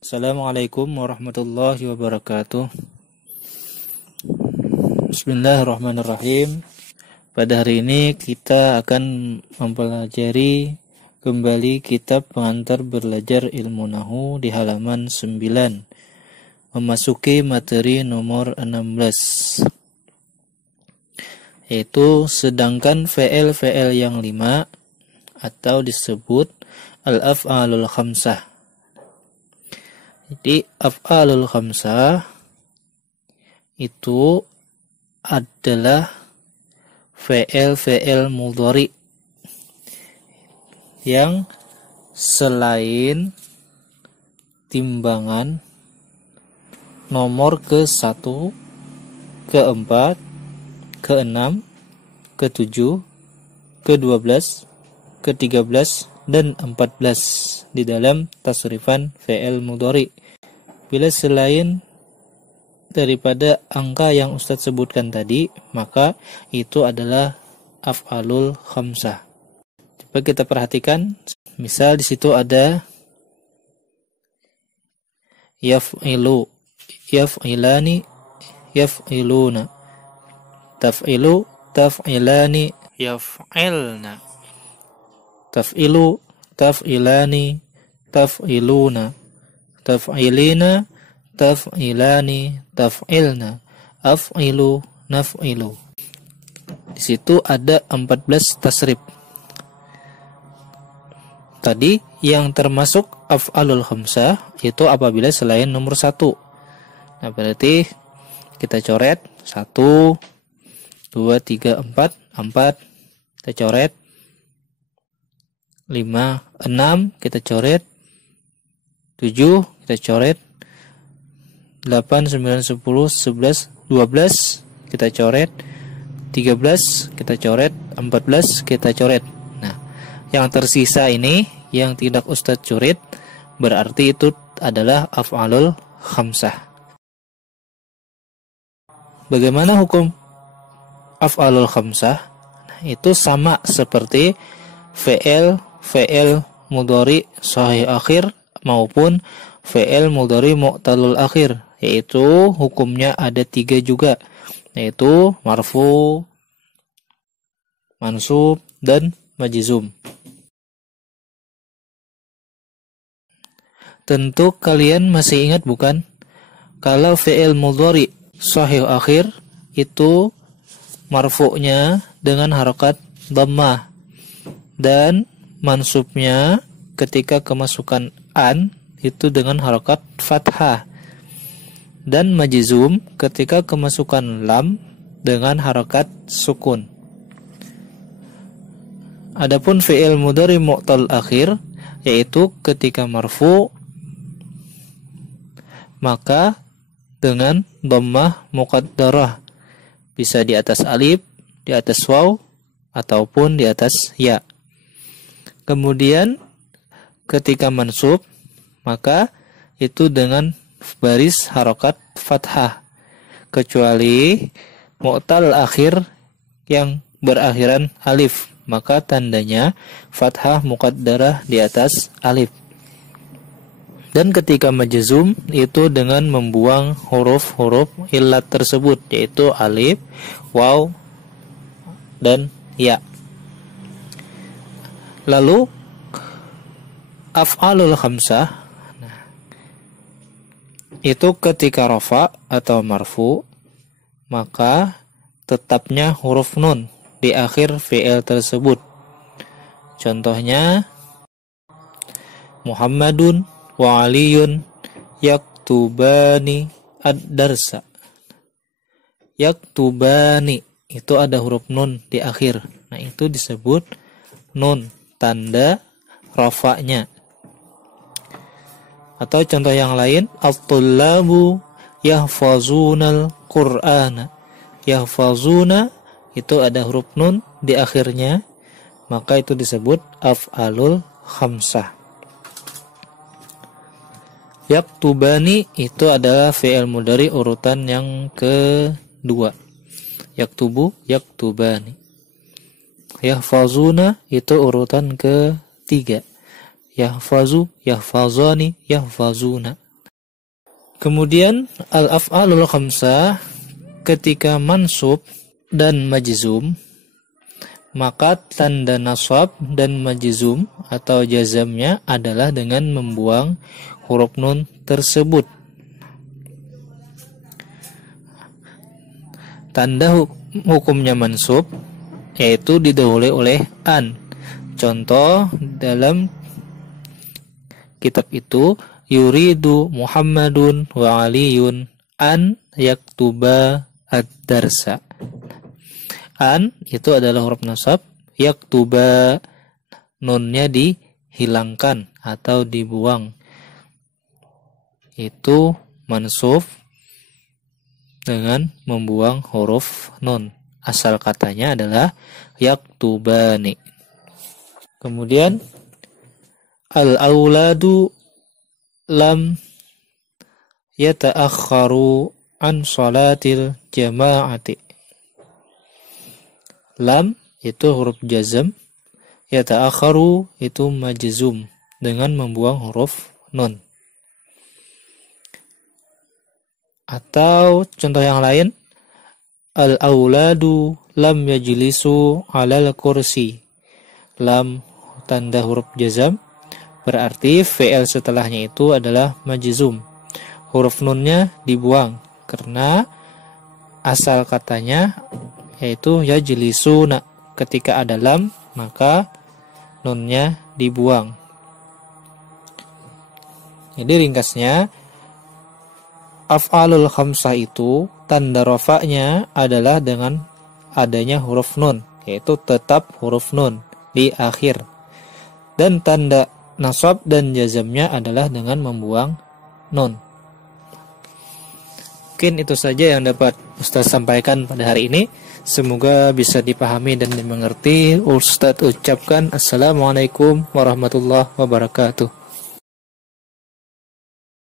Assalamualaikum warahmatullahi wabarakatuh. Bismillahirrahmanirrahim. Pada hari ini kita akan mempelajari kembali kitab pengantar belajar ilmu nahu di halaman 9, memasuki materi nomor 16, yaitu sedangkan fi'il yang 5 atau disebut al-af'alul khamsah. Jadi af'alul khamsah itu adalah fi'il mudhari yang selain timbangan nomor ke-1, ke-4, ke-6, ke-7, ke-12, ke-13 dan 14 di dalam tasrifan fi'il mudhari. Bila selain daripada angka yang Ustadz sebutkan tadi, maka itu adalah af'alul khamsah. Coba kita perhatikan, misal di situ ada yaf'ilu, yaf'ilani, yaf'iluna, taf'ilu, taf'ilani, yaf'ilna, taf'ilu, taf'ilani, taf'iluna, taf'ilina, taf'ilani, taf'ilna, af'ilu, naf'ilu. Di situ ada 14 tasrif. Tadi yang termasuk af'alul khamsah itu apabila selain nomor 1. Nah, berarti kita coret 1, 2, 3, 4, 4 kita coret, 5, 6 kita coret, 7 kita coret, 8, 9, 10, 11, 12 kita coret, 13 kita coret, 14 kita coret. Nah, yang tersisa ini yang tidak Ustadz coret berarti itu adalah af'alul khamsah. Bagaimana hukum af'alul khamsah? Nah, itu sama seperti fi'il mudhari sahih akhir maupun fi'il mudhari mu'talul akhir, yaitu hukumnya ada 3 juga, yaitu marfu, mansub, dan majzum. Tentu kalian masih ingat bukan? Kalau fi'il mudhari sahih akhir itu marfu'nya dengan harokat dhammah dan mansubnya ketika kemasukan an itu dengan harokat fathah, dan majzum ketika kemasukan lam dengan harokat sukun. Adapun fi'il mudhari mu'tal akhir yaitu ketika marfu maka dengan dhammah muqaddarah, bisa di atas alif, di atas waw, ataupun di atas ya. Kemudian ketika mansub maka itu dengan baris harokat fathah, kecuali mu'tal akhir yang berakhiran alif, maka tandanya fathah muqaddarah di atas alif. Dan ketika majzum itu dengan membuang huruf-huruf illat tersebut, yaitu alif, waw, dan ya. Lalu af'alul khamsah itu ketika rafa atau marfu maka tetapnya huruf nun di akhir fi'il tersebut. Contohnya Muhammadun wa Aliyun yaktubani ad-darsa. Yaktubani itu ada huruf nun di akhir. Nah, itu disebut nun, tanda rafa'nya. Atau contoh yang lain, at-tullabu yahfazunal qur'ana. Yahfazuna itu ada huruf nun di akhirnya, maka itu disebut af'alul khamsah. Yaktubani itu adalah fi'il mudhari urutan yang kedua. Yaktubu, yaktubani. Yahfazuna itu urutan ketiga. Yahfazu, yahfazani, yahfazuna. Kemudian al-af'alul khamsah ketika mansub dan majzum, maka tanda nasab dan majzum atau jazamnya adalah dengan membuang huruf nun tersebut. Tanda hukumnya mansub yaitu didahului oleh an. Contoh dalam kitab itu, yuridu Muhammadun wa Aliyun an yaktuba ad-darsa. An itu adalah huruf nasab, yaktuba nunnya dihilangkan atau dibuang. Itu mansub dengan membuang huruf nun. Asal katanya adalah yaktubani. Kemudian al-auladu lam yata'akharu an salatil jama'ati. Lam itu huruf jazm, yata'akharu itu majzum dengan membuang huruf nun. Atau contoh yang lain, al-auladu lam yajlisu 'alal kursi. Lam tanda huruf jazm, berarti fi'il setelahnya itu adalah majzum. Huruf nunnya dibuang karena asal katanya yaitu yajlisuna. Ketika ada lam maka nunnya dibuang. Jadi ringkasnya, af'alul khamsah itu tanda rafa'nya adalah dengan adanya huruf nun, yaitu tetap huruf nun di akhir. Dan tanda nasab dan jazamnya adalah dengan membuang nun. Mungkin itu saja yang dapat Ustaz sampaikan pada hari ini. Semoga bisa dipahami dan dimengerti. Ustaz ucapkan Assalamualaikum warahmatullahi wabarakatuh.